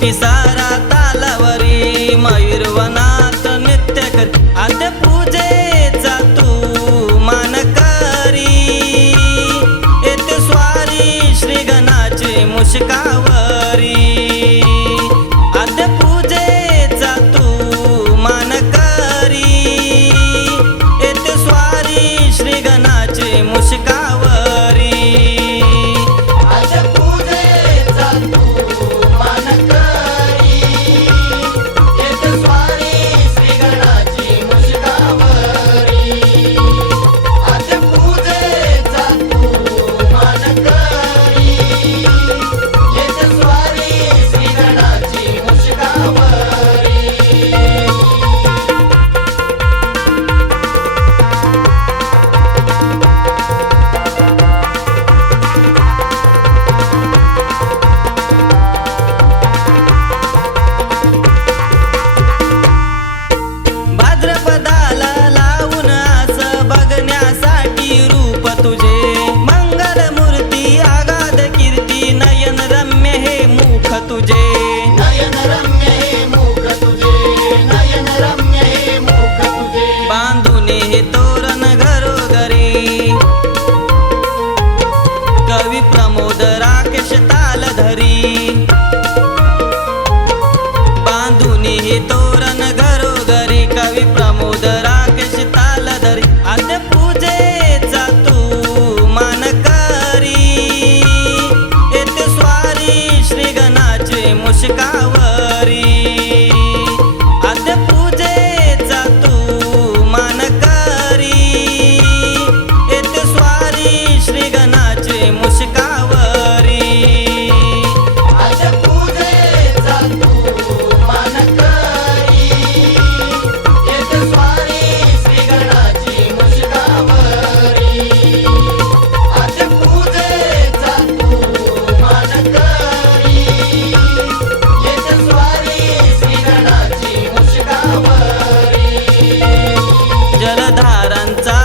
पिसारा तालावरी मयूरवनात नित्य कर. आद्य जलधारांचा